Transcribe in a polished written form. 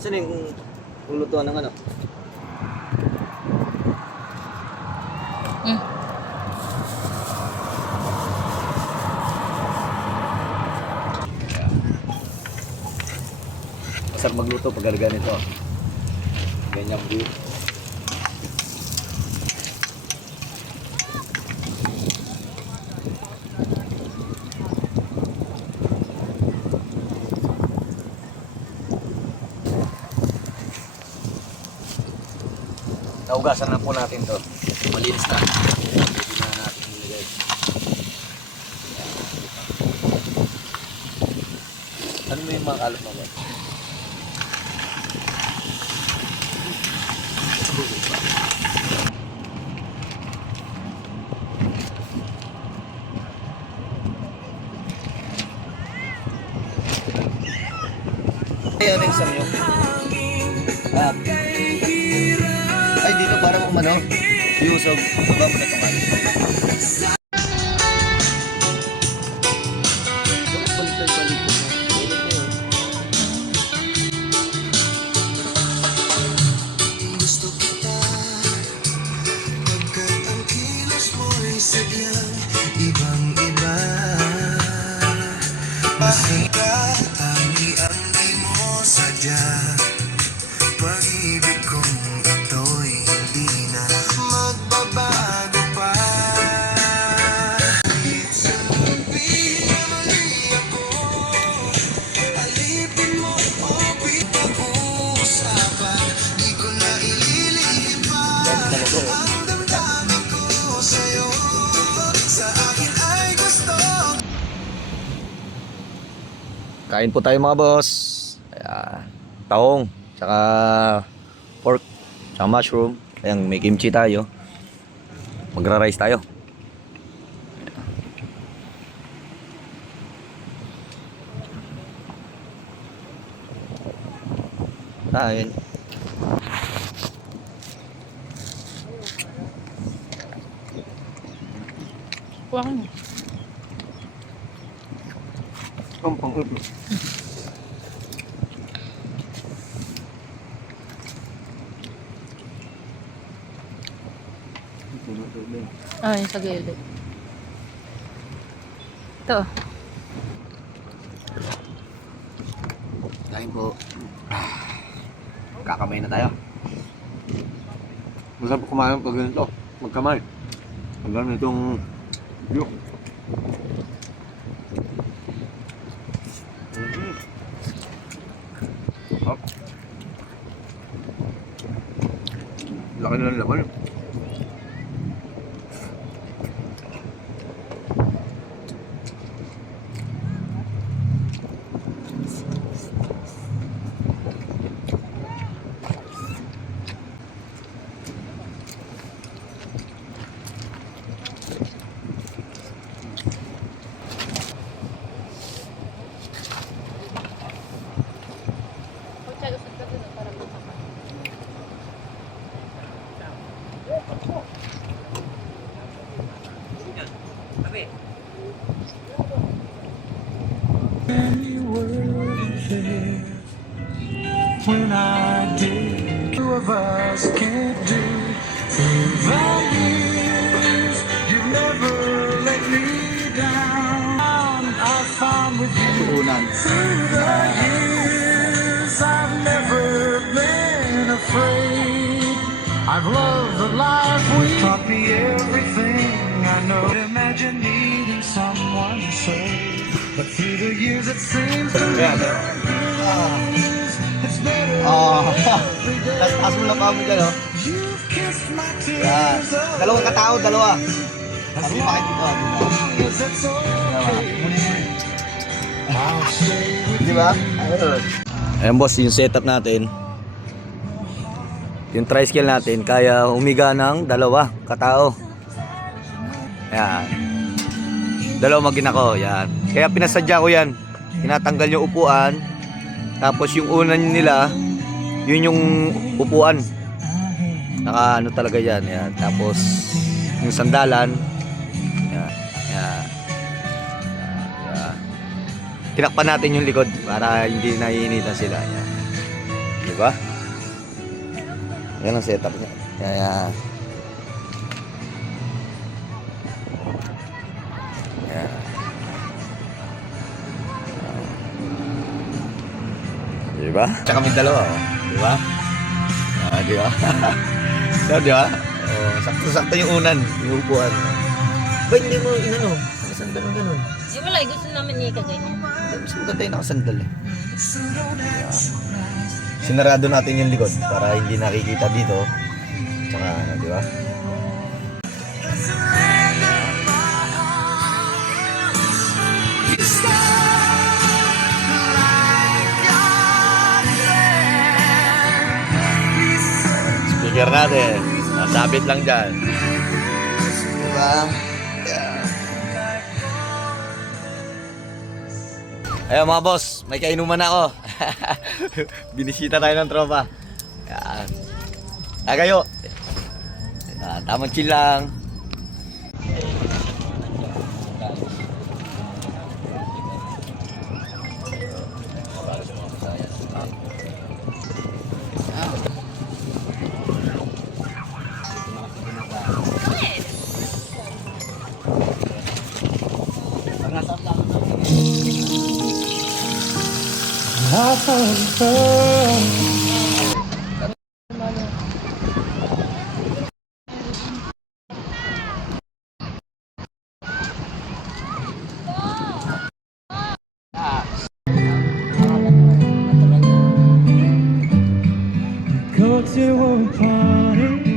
Saan yung lulutuan ng ano? Masarap magluto pag ganito. Ganyang view. Naugasan na po natin to. Malinis na. Pwede na natin ilagay. Ano mo yung mga kalap mo ba? Ay, ano yung samyo? Ay, dito parang umano. Yusog. Baba mo na itong ano. Gusto kita pagkat ang kilos mo'y sadyang ibang-iba. Bakit ka tangi ang di mo sadya? Pag-ibig kong ito'y hindi na magbabago pa. Sabi na mali ako, alipin mo o pag-uusapan. Di ko na ililihim pa ang damdamin ko sa'yo. Sa akin ay gusto. Kain po tayo mga boss. Taong, tsaka pork, tsaka mushroom. Ayan, may kimchi tayo. Magra-rice tayo. Kain. Wow. Ay, sa gilid. Ito. Kain po. Kakamay na tayo. Masarap kumain pag ganito. Magkamay. Pag ganitong view. Laki na ng laman. When I did, two of us can't do. Through the years, you never let me down. I found with you. Through the years, I've never been afraid. I've loved the life we taught me everything I know. Imagine needing someone to save, but through the years it seems to me it's better. Tas mo na pa mo dyan, oh. You've kissed my tears Yan. Dalawang katao, dalawa. Sabi bakit dito, Yes, it's okay. I'll stay with di ba? Ayan boss, yung setup natin. yung tricycle natin kaya umiga ng 2 katao. Yan. 2 mag-ina ko, yan. Kaya pinasadya ko yan. Tinatanggal yung upuan. Tapos yung unan nila, yun yung upuan. Naka ano talaga yan, yan. Tapos yung sandalan, yan. Yan. Yan. Tinakpan natin yung likod para hindi naiinitan sila. Yan. Diba? Yan ang setup niya. Yan, yan. Yan. Diba? Tsaka kami 2, oh. Diba? Diba? So, diba? Oh, sakto-sakto yung unan, yung upuan. Ba't hindi mo inano? Nakasandal ng ganun. Eh wala, gusto namin niya kaganyan. Mas maganda yung nakasandal eh. Yeah. Sinarado natin yung likod para hindi nakikita dito. Tsaka ano, di ba? Speaker natin. Nasabit lang dyan. Diba? Ayun mga boss, may kainuman ako. Binisita tayo ng tropa. Yan. Kayo. Tamang chill lang. I found a girl. Go to a party.